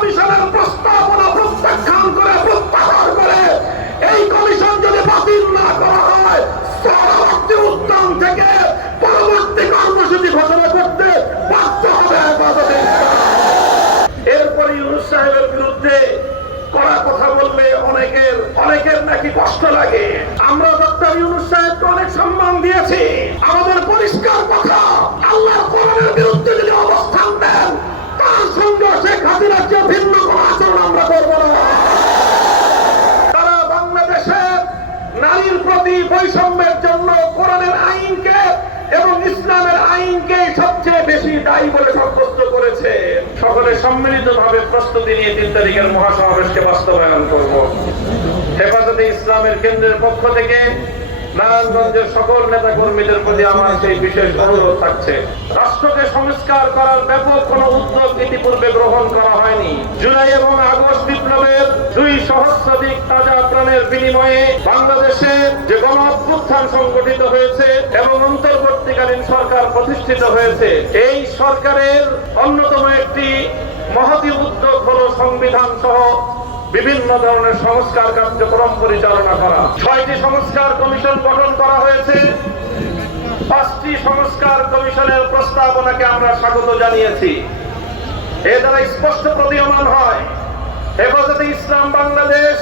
কমিশনের প্রস্তাবনা প্রত্যাখ্যান করে প্রত্যাহার করে এই কমিশন যদি বাতিল না করা হয়, পরবর্তী উদ্যান থেকে পরবর্তী কর্মসূচি ঘোষণা করতে বাধ্য হবে হেফাজতে ইসলাম। এরপরে ইউনূস সাহেবের বিরুদ্ধে কড়া কথা বললে অনেকের নাকি কষ্ট লাগে। আমরা ডক্টর ইউনূস সাহেবকে অনেক সম্মান দিয়েছি। আমাদের পরিষ্কার কথা, আল্লাহর কোরআনের বিরুদ্ধে যদি অবস্থান নেন, তার সঙ্গে শেখ হাসিনার চেয়ে ভিন্ন কোনো আচরণ আমরা করব না। তারা বাংলাদেশে নারীর প্রতি বৈষম্যের জন্য কোরআনের আইনকে এবং ইসলামের আইনকে সবচেয়ে বেশি দায়ী বলে সাব্যস্ত করেছে। সকলে সম্মিলিতভাবে প্রস্তুতি নিয়ে 3 তারিখের মহাসমাবেশকে বাস্তবায়ন করব। হেফাজতে ইসলামের কেন্দ্রের পক্ষ থেকে নারায়ণগঞ্জের সকল নেতা কর্মীদের প্রতি আমার সেই বিশেষ অনুরোধ থাকছে। রাষ্ট্রকে সংস্কার করার ব্যাপক কোন উদ্যোগ ইতিপূর্বে গ্রহণ করা হয়নি। জুলাই এবং আগস্ট বিপ্লবের 2 সহস্রাধিক তাজা প্রাণের বিনিময়ে বাংলাদেশে যে গণ অভ্যুত্থান সংগঠিত হয়েছে এবং অন্তর্বর্তীকালীন সরকার প্রতিষ্ঠিত হয়েছে, এই সরকারের অন্যতম একটি মহতী উদ্যোগ হলো সংবিধান সহ বিভিন্ন ধরনের সংস্কার কার্যক্রম পরিচালনা করা। 6টি সংস্কার কমিশন গঠন করা হয়েছে। 5টি সংস্কার কমিশনের প্রস্তাবনাকে আমরা স্বাগত জানিয়েছি। এ দ্বারা স্পষ্ট প্রতীয়মান হয়, হেফাজতে ইসলাম বাংলাদেশ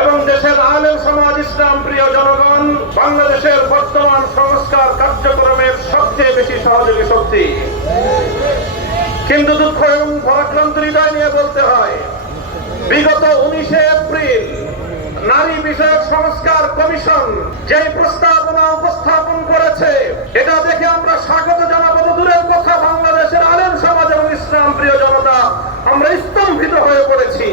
এবং দেশের আলেম সমাজ, ইসলাম প্রিয় জনগণ বাংলাদেশের বর্তমান সংস্কার কার্যক্রমের সবচেয়ে বেশি সহযোগী শক্তি। কিন্তু দুঃখ এবং ভারাক্রান্ত হৃদয় নিয়ে বলতে হয়, বিগত 19 এপ্রিল নারী বিষয়ক সংস্কার কমিশন যে প্রস্তাবনা উপস্থাপন করেছে, এটা দেখে আমরা স্বাগত জানাবো তো দূরের কথা, বাংলাদেশের আলেম সমাজ এবং ইসলাম প্রিয় জনতা আমরা স্তম্ভিত হয়ে পড়েছি।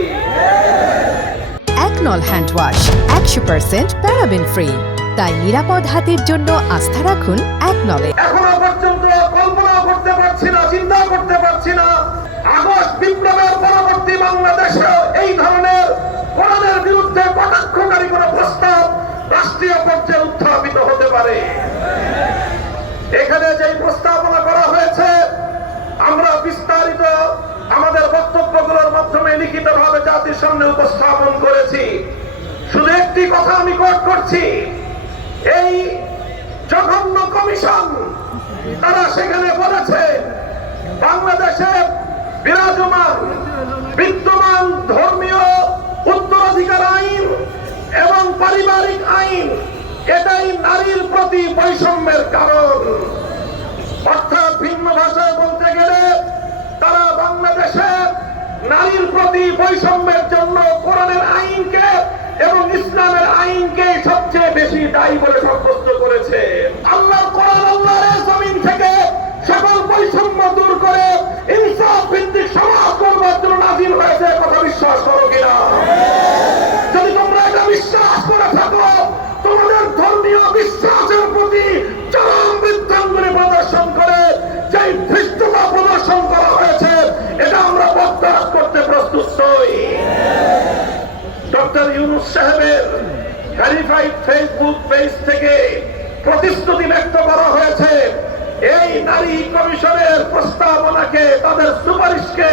একনল হ্যান্ড ওয়াশ 100% প্যারাবেন ফ্রি, তাই নিরাপদ হাতের জন্য আস্থা রাখুন একনলে। এখনো পর্যন্ত কল্পনা করতে পারছি না, চিন্তা করতে পারছি না আগস্ট বিপ্লবের পরবর্তী বাংলাদেশে এই ধরনের কোরআনের বিরুদ্ধে কটাক্ষকারী কোন প্রস্তাব রাষ্ট্রীয় পর্যায়ে উত্থাপিত হতে পারে। এখানে যে প্রস্তাবনা করা হয়েছে, আমরা বিস্তারিত আমাদের বক্তব্যগুলোর মাধ্যমে লিখিতভাবে জাতির সামনে উপস্থাপন করেছি। শুধু একটি কথা আমি কোট করছি, এই জঘন্য কমিশন তারা সেখানে বলেছে বাংলাদেশে বিদ্যমান ধর্মীয় উত্তরাধিকার আইন এবং পারিবারিক আইন এটাই নারীর প্রতি বৈষম্যের কারণ। অর্থাৎ ভিন্ন ভাষায় বলতে গেলে তারা বাংলাদেশে নারীর প্রতি বৈষম্যের জন্য কোরআনের আইনকে এবং ইসলামের আইনকে সবচেয়ে বেশি দায়ী বলে সাব্যস্ত করেছে। আল্লাহর কোরআন আল্লাহর জমিন থেকে সকল বৈষম্য দূর করে ইনসাফ ভিত্তিক সমাজ গড়বার জন্য নাযিল হয়েছে, কথা বিশ্বাস করো কিনা? যদি তোমরা এটা বিশ্বাস করে থাকো, তোমাদের ধর্মীয় বিশ্বাসের প্রতি চরম বৃদ্ধাঙ্গুলি প্রদর্শন করে যে ধৃষ্টতা প্রদর্শন করা হয়েছে, এটা আমরা বরদাস্ত করতে প্রস্তুত নই। ডক্টর ইউনূস সাহেবের ভেরিফাইড ফেসবুক পেজ থেকে প্রতিশ্রুতি ব্যক্ত করা হয়েছে, এই নারী কমিশনের প্রস্তাবনাকে, তাদের সুপারিশকে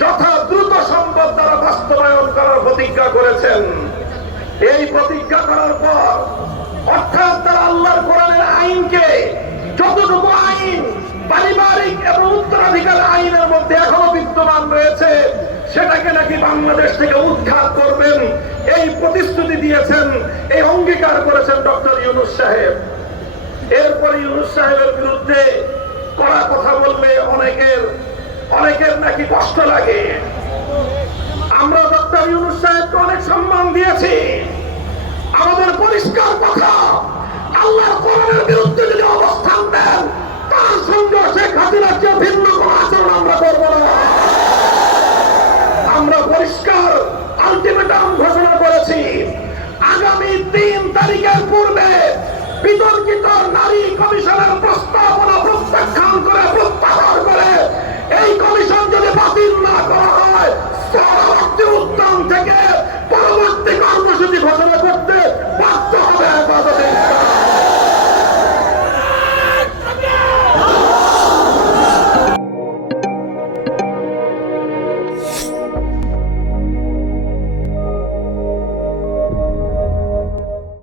যথা দ্রুত সম্ভব তারা বাস্তবায়ন করার প্রতিজ্ঞা করেছেন। এই প্রতিজ্ঞা করার পর অর্থাৎ তারা আল্লাহর কোরআনের আইনকে, যতটুকু আইন পারিবারিক এবং উত্তরাধিকার আইনের মধ্যে এখনো বিদ্যমান রয়েছে, সেটাকে নাকি বাংলাদেশ থেকে উৎখাত করবেন, এই প্রতিশ্রুতি দিয়েছেন, এই অঙ্গীকার করেছেন ডক্টর ইউনূস সাহেব। এরপরে ইউনূস সাহেবের বিরুদ্ধে কড়া কথা বললে অনেকের নাকি কষ্ট লাগে। আমরা ডক্টর ইউনূস সাহেবকে অনেক সম্মান দিয়েছি। আমাদের পরিষ্কার কথা, আল্লাহর কোরআনের বিরুদ্ধে যদি অবস্থান নেন, তার সঙ্গে শেখ হাসিনার চেয়ে ভিন্ন কোন আচরণ আমরা করব না। আমরা পরিষ্কার আলটিমেটাম ঘোষণা করেছি, আগামী 3 তারিখের পূর্বে বিতর্কিত নারী